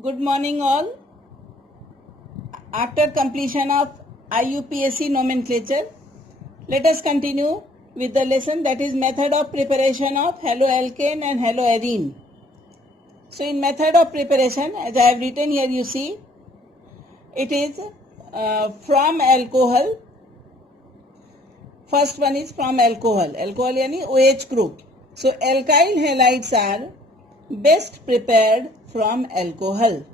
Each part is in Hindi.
Good morning all. After completion of IUPAC nomenclature, let us continue with the lesson, that is method of preparation of haloalkane and haloarene. So in method of preparation, as I have written here, you see, it is from alcohol. First one is from alcohol. Alcohol yani OH group. So alkyl halides are best prepared from alcohol.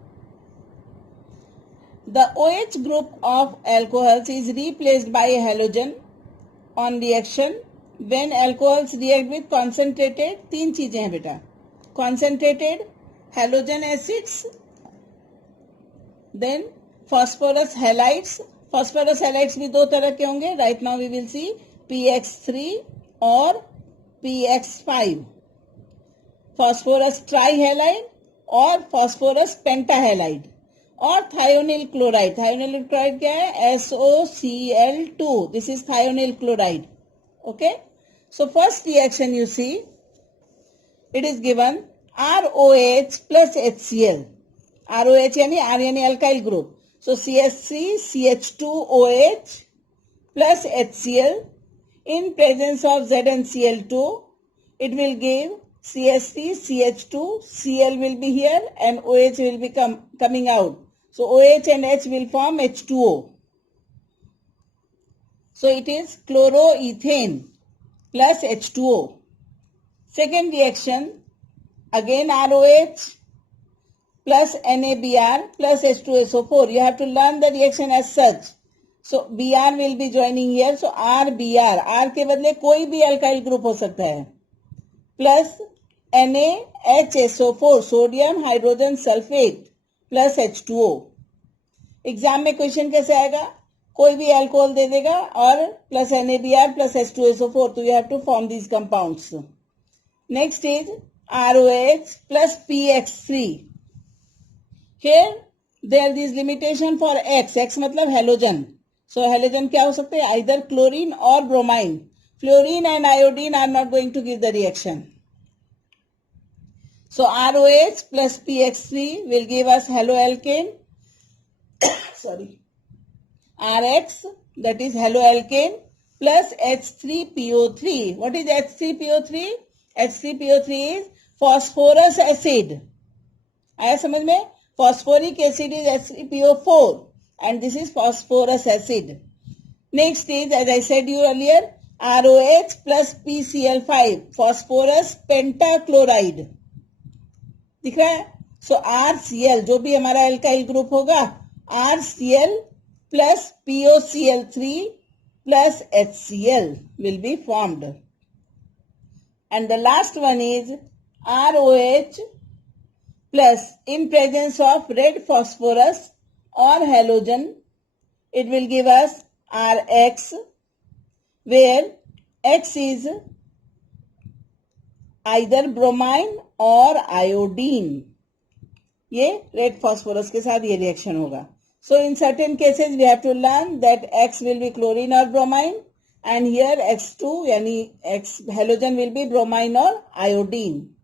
The OH group of alcohols is replaced by a halogen on reaction when alcohols react with concentrated, तीन चीजें हैं बेटा, concentrated halogen acids, then phosphorus halides. Phosphorus halides भी दो तरह के होंगे. Right now we will see PX3 और PX5. Phosphorus trihalide और phosphorus pentahalide. और thionyl chloride. Thionyl chloride क्या है? SOCl2. This is thionyl chloride. Okay. So first reaction you see, it is given ROH plus HCl. ROH यानी R यानी alkyl group. So CH3CH2OH plus HCl in presence of ZnCl2, it will give CH3CH2, Cl will be here and OH will be coming out. So OH and H will form H2O. So it is chloroethane plus H2O. Second reaction, again ROH plus NaBr plus H2SO4. You have to learn the reaction as such. So Br will be joining here. So RBr. R के बदले कोई भी alkyl group हो सकता है. Plus NaHSO4, sodium hydrogen sulfate plus H2O. Exam में क्वेश्चन कैसे आएगा? कोई भी अल्कोहल दे देगा और प्लस NaBr plus H2SO4. तो you have to form these compounds. Next is ROH plus PX3. Here there is limitation for X. X मतलब halogen. So halogen क्या हो सकते हैं? Either chlorine or bromine. Fluorine and iodine are not going to give the reaction. So ROH plus PX3 will give us haloalkane. Sorry. RX, that is haloalkane plus H3PO3. What is H3PO3? H3PO3 is phosphorus acid. आया समझ में? Phosphoric acid is H3PO4 and this is phosphorus acid. Next is, as I said you earlier, ROH plus PCl5, phosphorus pentachloride. दिख रहा है? So RCl, जो भी हमारा alkyl group होगा, RCl plus POCl3 plus HCl will be formed. And the last one is ROH plus, in presence of red phosphorus or halogen, it will give us RX, where X is either bromine or iodine. ये red phosphorus के साथ ये reaction होगा. So in certain cases we have to learn that X will be chlorine or bromine, and here X2 यानी X halogen will be bromine or iodine.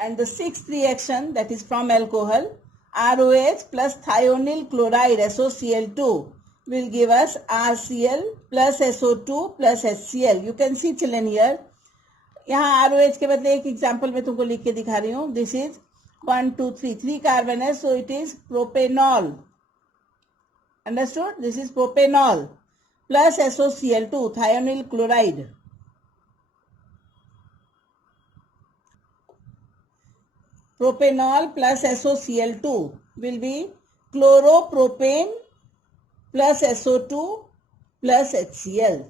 And the sixth reaction, that is from alcohol, ROH plus thionyl chloride SOCl2 will give us RCl plus SO2 plus HCl. You can see children here. यहाँ ROH के बदले एक एग्जाम्पल में तुमको लिख के दिखा रही हूँ. This is 1, 2, 3. 3 carbon है, so it is propanol. Understood? This is propanol plus SOCl2, thionyl chloride. Propanol plus SOCl2 will be chloropropane plus SO2 plus HCl.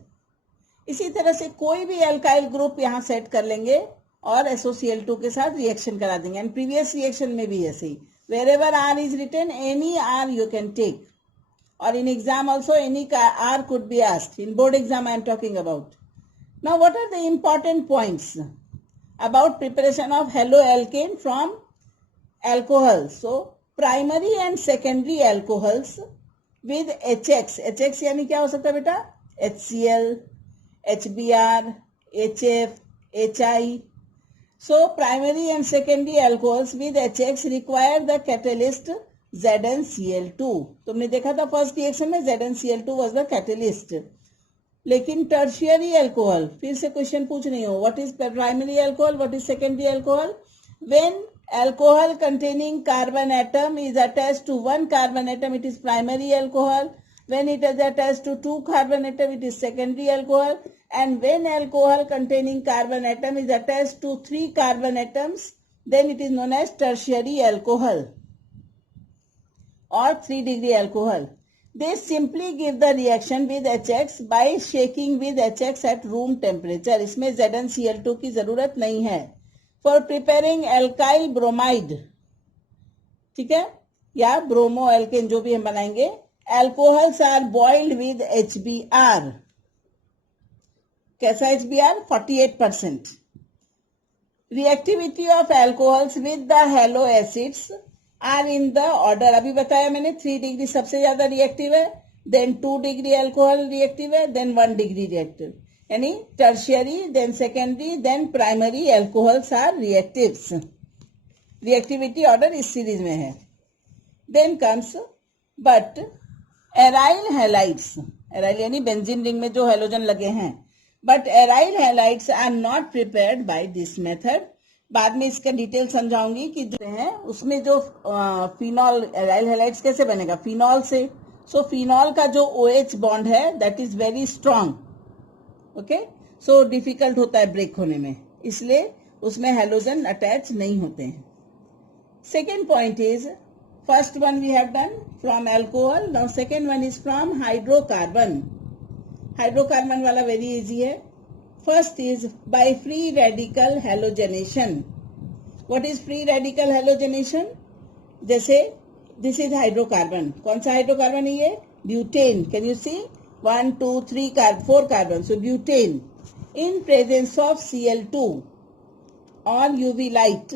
इसी तरह से कोई भी अल्काइल ग्रुप यहाँ सेट कर लेंगे और SOCl2 के साथ रिएक्शन करा देंगे. एंड प्रीवियस रिएक्शन में भी ऐसे ही. Wherever R is written, any R you can take. Or in exam also, any R could be asked. In board exam I am talking about. Now what are the important points about preparation of haloalkane from alcohols? So primary and secondary alcohols with HX. HX यानी क्या हो सकता है बेटा? HCl, HBr, HF, HI. So primary and secondary alcohols with HX require the catalyst ZnCl2. तुमने देखा था फर्स्ट रिएक्शन में ZnCl2 was the catalyst. लेकिन टर्शियरी अल्कोहल, फिर से क्वेश्चन पूछ रही हूँ, what is primary alcohol, what is secondary alcohol? When alcohol containing carbon atom is attached to one carbon atom, it is primary alcohol. When it is attached to two carbon atom, it is secondary alcohol. And when alcohol containing carbon atom is attached to three carbon atoms, then it is known as tertiary alcohol or 3-degree alcohol. They simply give the reaction with HX by shaking with HX at room temperature. इसमें ZnCl2 की जरूरत नहीं है. For preparing alkyl bromide, ठीक है, या ब्रोमो एल्केन जो भी हम बनाएंगे, alcohols are boiled with HBr. कैसा HBr? 48%. Reactivity of alcohols with the halo acids are in the order, अभी बताया मैंने, 3 डिग्री सबसे ज्यादा रिएक्टिव है, देन 2 डिग्री अल्कोहल रिएक्टिव है, देन 1 डिग्री रिएक्टिव, यानी tertiary, then secondary, then primary alcohols are reactives. Reactivity order इस सीरीज में है. Then comes but aryl halides, aryl यानी बेंजीन रिंग में जो हेलोजन लगे हैं, but aryl halides are not prepared by this method. बाद में इसका डिटेल समझाऊंगी कि जो है उसमें जो फिनॉल, एराइल हैलाइड्स कैसे बनेगा? फिनॉल से. सो फिनॉल का जो OH बॉन्ड है that is very strong. Okay, so difficult होता है ब्रेक होने में, इसलिए उसमें हेलोजन अटैच नहीं होते हैं. Second point is, first one we have done from alcohol, now second one is from hydrocarbon. Hydrocarbon वाला वेरी इजी है. First is by free radical halogenation. What is free radical halogenation? जैसे this is hydrocarbon. कौन सा हाइड्रोकार्बन है ये? Butane. Can you see? 1, 2, 3, 4 carbon. So butane in presence of Cl2 on UV light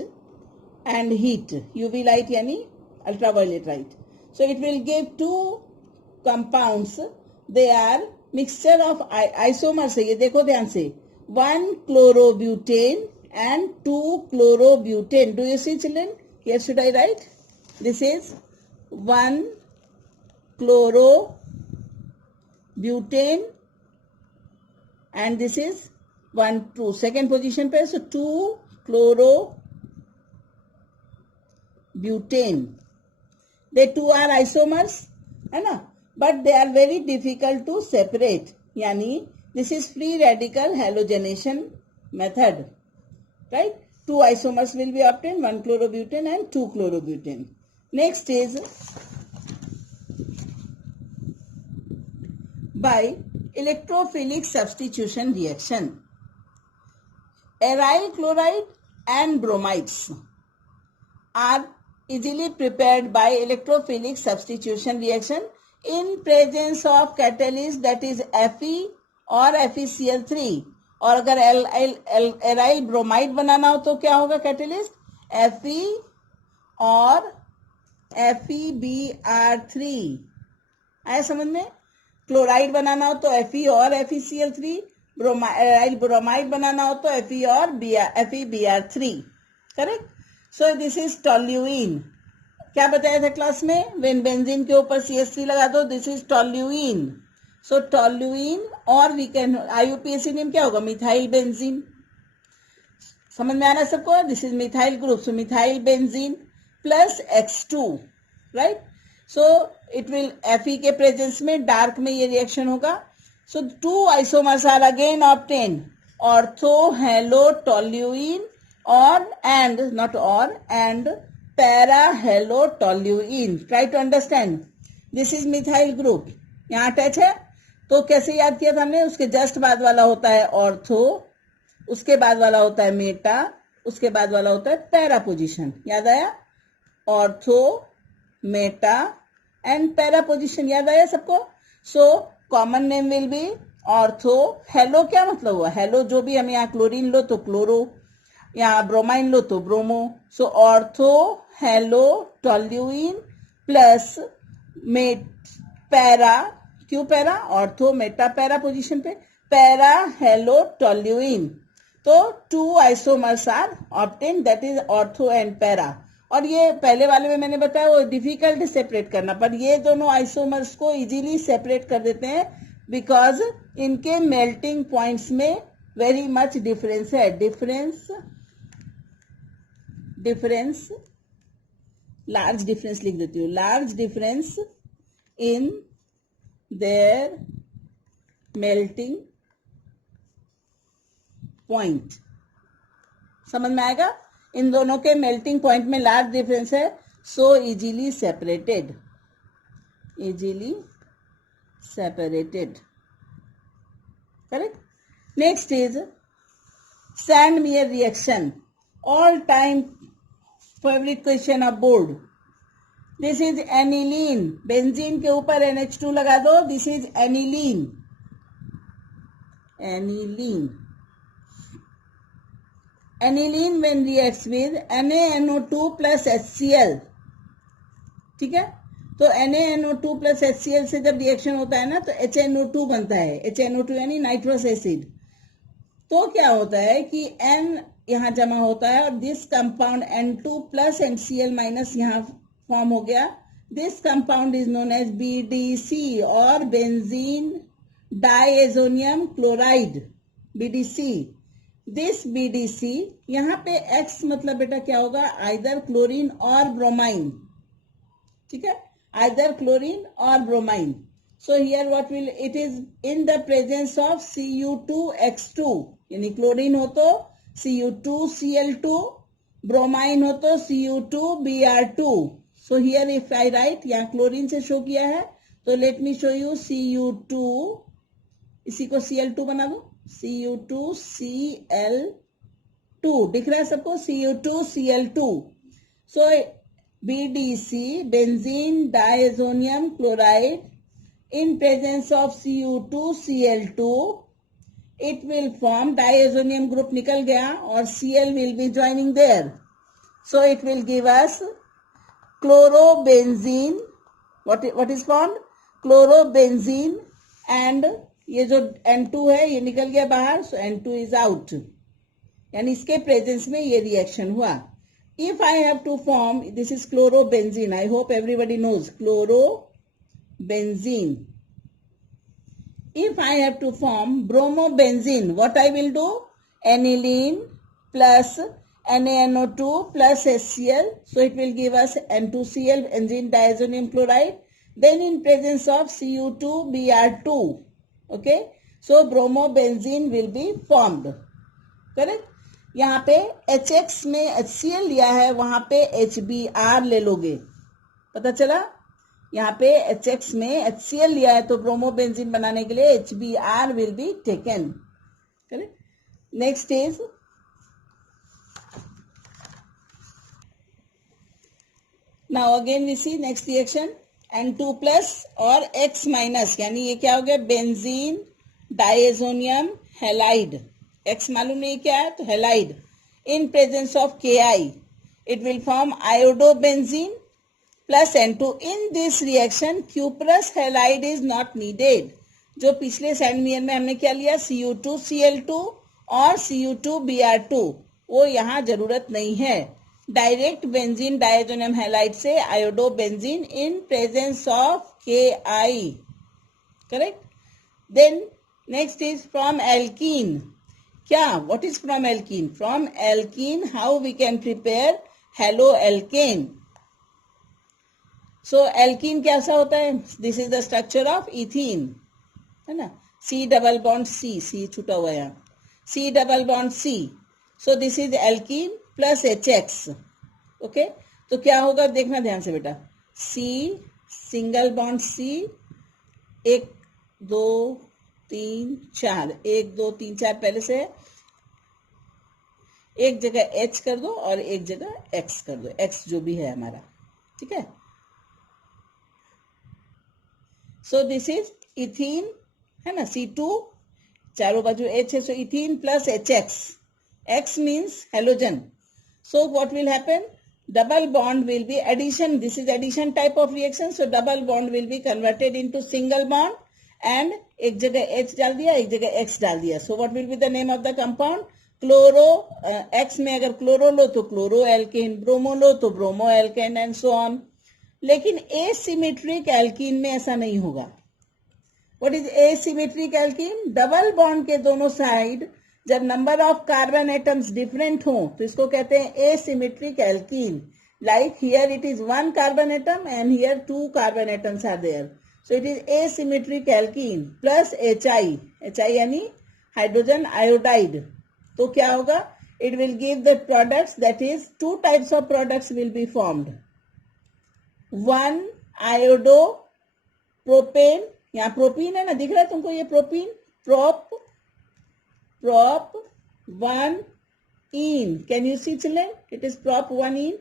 and heat. UV light यानी ultraviolet light. So it will give two compounds. They are mixture of isomers है ये, देखो ध्यान से. 1 chlorobutane and 2 chlorobutane. Do you see, children? Here should I write? This is 1 chlorobutane and this is 1, 2. Second position पे, so 2 chlorobutane. They two are isomers, है ना? But they are very difficult to separate. यानी this is free radical halogenation method, right? 2 isomers will be obtained, 1 chlorobutane and 2 chlorobutane. Next is by electrophilic substitution reaction. Aryl chloride and bromides are easily prepared by electrophilic substitution reaction in presence of catalyst that is Fe और FeCl3. और अगर एराइल ब्रोमाइड बनाना हो तो क्या होगा कैटेलिस्ट? Fe और FeBr3. आया समझ में? क्लोराइड बनाना हो तो Fe और FeCl3, एराइल ब्रोमाइड बनाना हो तो Fe और FeBr3. Correct? So this is toluene. क्या बताया था क्लास में? व्हेन बेंजीन के ऊपर CH3 लगा दो, this is toluene. So toluene और वी कैन, IUPAC नेम क्या होगा? Methyl benzene. समझ में आना सबको? This is methyl group, so methyl benzene plus X2, right? So it will Fe के प्रेजेंस में डार्क में ये रिएक्शन होगा. So 2 isomers are again obtain, ortho halo toluene और एंड, नॉट और, and para halo toluene. Try to understand. This is methyl group, यहाँ अटैच है. तो कैसे याद किया था हमने? उसके जस्ट बाद वाला होता है ऑर्थो, उसके बाद वाला होता है मेटा, उसके बाद वाला होता है पैरा पोजीशन. याद आया? Ortho, Meta and para position. याद आया सबको? So common name will be ortho. Hello क्या मतलब हुआ? हेलो जो भी, हम यहाँ क्लोरीन लो तो क्लोरो, यहाँ ब्रोमाइन लो तो bromo. So ortho halo toluene plus para. क्यों para? Ortho meta para position पे पैरा हेलो टोल्यूइन तो 2 isomers are obtain, that is ortho and para. और ये पहले वाले में मैंने बताया वो डिफिकल्ट सेपरेट करना, पर ये दोनों आइसोमर्स को इजीली सेपरेट कर देते हैं बिकॉज इनके मेल्टिंग पॉइंट्स में वेरी मच डिफरेंस है. डिफरेंस लार्ज डिफरेंस लिख देती हूँ. Large difference in their melting point. समझ में आएगा? इन दोनों के मेल्टिंग पॉइंट में लार्ज डिफरेंस है, so easily separated. Correct. Next is Sandmeyer reaction, all time favourite question of board. This is aniline. Benzene के ऊपर NH2 लगा दो. This is aniline. Aniline when reacts with NaNO2 plus HCl. ठीक है, तो NaNO2 plus HCl से जब रिएक्शन होता है ना तो HNO2 बनता है. HNO2 यानी नाइट्रस एसिड. तो क्या होता है कि N यहाँ जमा होता है और this compound N2 plus NCl minus यहाँ फॉर्म हो गया. This compound is known as BDC और benzene diazonium chloride, BDC. This BDC यहाँ पे X मतलब बेटा क्या होगा? आइदर क्लोरीन और ब्रोमाइन. ठीक है, आइदर क्लोरीन और bromine. So here what will it is in the presence of Cu2X2, यानी क्लोरीन हो तो Cu2Cl2, ब्रोमाइन हो तो Cu2Br2. So here if I right, यहाँ क्लोरीन से शो किया है तो let me show you Cu2, इसी को Cl2 बना दो. Cu2Cl2 दिख रहा है सबको? Cu2Cl2. So BDC benzene diazonium chloride in presence of Cu2Cl2 it will form diazonium group, निकल गया, और Cl will be joining there. So it will give us chlorobenzene. What is formed? Chlorobenzene. And ये जो N2 है ये निकल गया बाहर, so N2 is out. यानी इसके प्रेजेंस में ये रिएक्शन हुआ. If I have to form, this is chlorobenzene. I hope everybody knows chlorobenzene. If I have to form bromobenzene, what I will do? Aniline plus NaNO2 plus HCl. So it will give us N2Cl, benzene diazonium chloride. Then in presence of Cu2Br2. Okay. So bromobenzene will be formed. Correct? यहाँ पे HX में HCl लिया है, वहां पे HBr ले लोगे. पता चला? यहाँ पे HX में HCl लिया है तो ब्रोमोबेंजीन बनाने के लिए HBr will be taken. Correct. Next is now again we see next reaction N2 plus और X माइनस, यानी ये क्या हो गया? Benzene diazonium halide. X मालूम नहीं क्या है तो halide. In presence of Ki it will form iodobenzene plus N2. In this reaction cuprous halide is not needed. जो पिछले सैंडमेयर में हमने क्या लिया? Cu2Cl2 और Cu2Br2, वो यहाँ जरूरत नहीं है. डायरेक्ट बेंजीन डाइएजोनियम हैलाइड से iodobenzene in presence of Ki. Correct. Then next is from alkene. क्या? What is from alkene? From alkene how we can prepare halo alkane. So alkene कैसा होता है? This is the structure of ethene, है ना? C double bond C, C छूटा हुआ है यहाँ, C double bond C. So this is alkene plus HX. Okay, तो क्या होगा देखना ध्यान से बेटा. C सिंगल बॉन्ड C, 1 2 3 4, 1 2 3 4 पहले से, एक जगह H कर दो और एक जगह X कर दो, X जो भी है हमारा. ठीक है. सो दिस इज इथीन, है ना? C2 चारों बाजू H है, so ethene plus HX. X means halogen. So what will happen? Double bond will be addition. This is addition type of reaction. So double bond will be converted into single bond and एक जगह H डाल दिया, एक जगह X डाल दिया. So what will be the name of the compound? Chloro x में अगर क्लोरो लो तो क्लोरो एल्केन, ब्रोमो लो तो bromo alkane and so on. लेकिन एसिमेट्रिक एल्कीन में ऐसा नहीं होगा। What is asymmetric alkene? Double bond के दोनों साइड जब number of carbon atoms different हो तो इसको कहते हैं asymmetric alkene. Like here it is one carbon atom and here two carbon atoms are there, so it is asymmetric alkene plus HI, HI यानी हाइड्रोजन आयोडाइड। तो क्या होगा? It will give the products, that is two types of products will be formed. One iodo propane, यहाँ प्रोपीन है ना, दिख रहा है तुमको ये propene, prop one ene. Can you see children? It is prop 1 ene.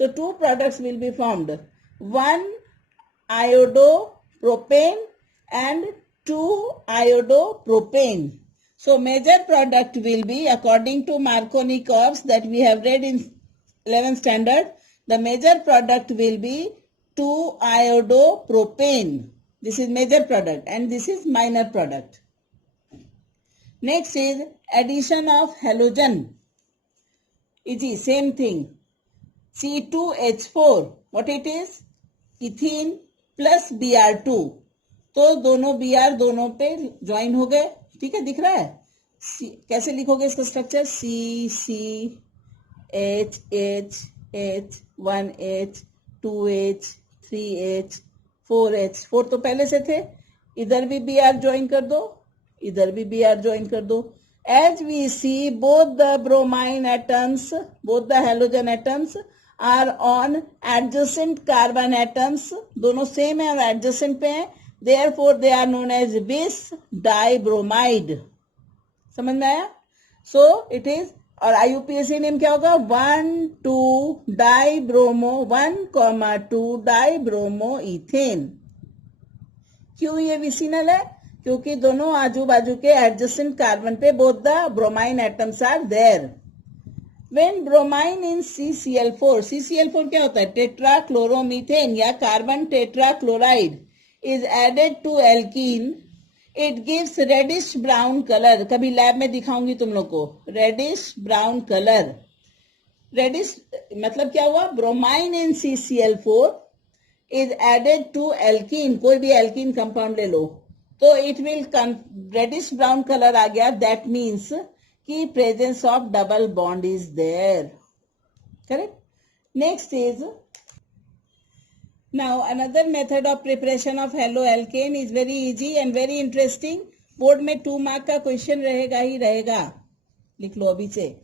So two products will be formed. One iodopropane and two iodopropane. So major product will be, according to Marconi curves that we have read in 11th standard, the major product will be 2 iodopropane. This is major product and this is minor product. Next is addition of halogen. It is same thing. C2H4. What it is? Ethene plus Br2. तो दोनों Br दोनों पे ज्वाइन हो गए। ठीक है, दिख रहा है? कैसे लिखोगे इसका structure? C H H H 1H 2H 3H 4H। 4 तो पहले से थे, इधर भी Br ज्वाइन कर दो, इधर भी Br ज्वाइन कर दो। As we see, both the bromine atoms, both the halogen atoms are on adjacent carbon atoms, दोनों सेम है और adjacent पे हैं, therefore they are known as bis dibromide। समझ में आया? So it is, और IUPAC नेम क्या होगा? 1,2 डाइब्रोमो 1,2 डाइब्रोमो इथेन। क्यों ये विसिनल है? क्योंकि दोनों आजू बाजू के एडजेसेंट कार्बन पे both the bromine atoms are there. When bromine in CCl4, CCl4 क्या होता है? टेट्रा क्लोरोमीथेन या carbon tetra chloride is added to alkene, it gives reddish brown colour. कभी लैब में दिखाऊंगी तुम लोग को, रेडिश ब्राउन कलर। रेडिश मतलब क्या हुआ? Bromine in CCl4 is added to alkene, कोई भी एल्कीन कंपाउंड ले लो तो it will reddish brown colour आ गया। दैट मीन्स कि presence of double bond is there. Correct? Next is, now another method of preparation of haloalkane is very easy and very interesting. Board में 2 मार्क का क्वेश्चन रहेगा ही रहेगा, लिख लो अभी से।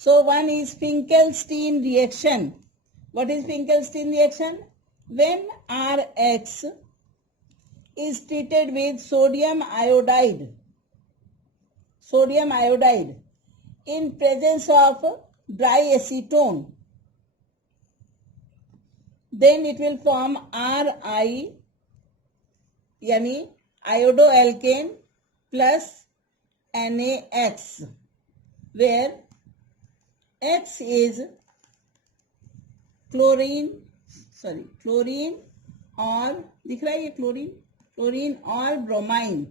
So one is Finkelstein reaction. What is Finkelstein reaction? When Rx is treated with sodium iodide in presence of dry acetone, then it will form Ri यानी iodoalkane plus NaX, where X is chlorine और दिख रहा है ये क्लोरीन और ब्रोमाइन,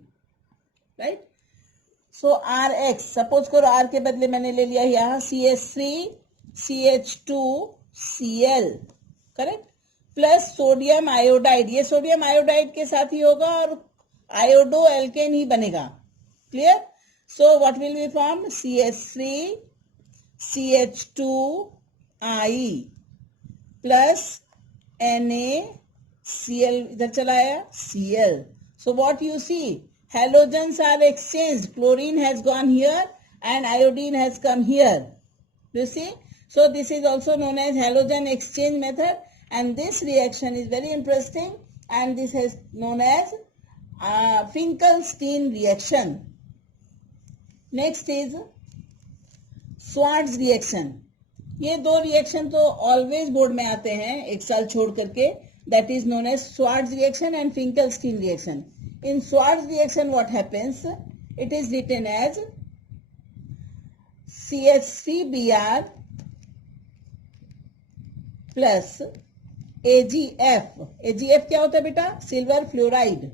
राइट? सो Rx, सपोज करो R के बदले मैंने ले लिया यहाँ CH3CH2Cl, correct, plus sodium iodide. ये सोडियम आयोडाइड के साथ ही होगा और आयोडो एल्केन ही बनेगा। Clear? So what will be form? CH3CH2I plus NaCl, इधर चला आया Cl. So what you see? Halogens are exchanged. Chlorine has gone here and iodine has come here. You see? So this is also known as halogen exchange method, and this reaction is very interesting, and this is known as Finkelstein reaction. Next is Schwarz reaction. ये 2 रिएक्शन तो ऑलवेज बोर्ड में आते हैं एक साल छोड़ करके, that is known as Schwarz reaction and Finkelstein reaction. In Schwarz reaction what happens? It is written as CH3Br plus AgF. AgF क्या होता है बेटा? Silver fluoride.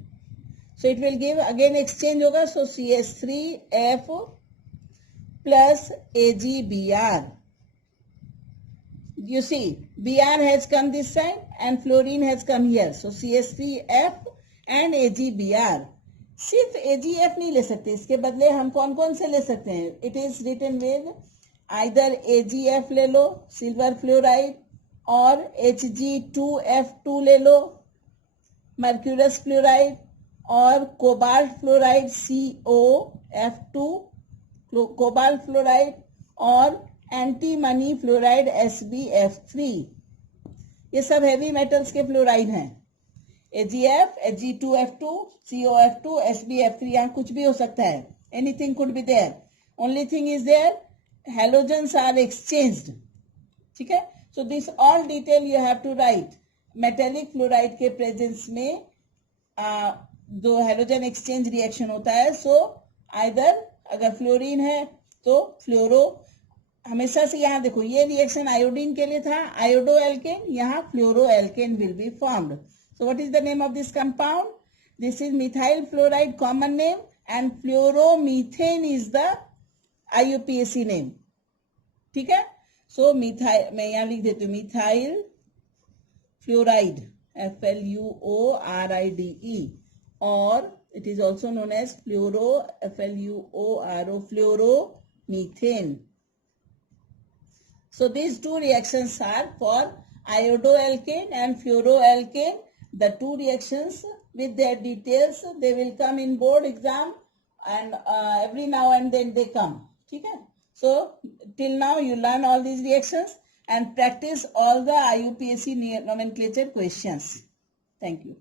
So it will give, again exchange होगा, so CH3F plus AgBr. You see, Br has come this side and fluorine has come here. So CH3F and AgBr. सिर्फ AgF नहीं ले सकते, इसके बदले हम कौन कौन से ले सकते हैं? It is written with either AgF ले लो, सिल्वर फ्लोराइड, और Hg2F2 ले लो, मर्क्यूरस फ्लोराइड, और cobalt fluoride COF2 cobalt fluoride, और एंटीमनी फ्लोराइड SbF3. ये सब हैवी मेटल्स के फ्लोराइड हैं. AgF, Hg2F2, COF2, SbF3, यहाँ कुछ भी हो सकता है. Anything could be there. Only thing is there, halogens are exchanged. ठीक है? So this all detail you have to write. Metallic fluoride के presence में जो halogen exchange reaction होता है, so either अगर फ्लोरीन है तो फ्लोरो, हमेशा से यहाँ देखो ये रिएक्शन आयोडीन के लिए था, आयोडो एल्केन, यहाँ fluoro alkane will be formed. So what is the name of this compound? This is methyl fluoride, common name, and fluoromethane is the IUPAC name. ठीक है? So methyl, मैं यहाँ लिख देती हूँ methyl fluoride, FLUORIDE, or it is also known as FLUORO, fluoromethane. So these two reactions are for iodoalkane and fluoroalkane. The two reactions with their details, they will come in board exam, and every now and then they come. Okay? So till now you learn all these reactions and practice all the IUPAC nomenclature questions. Thank you.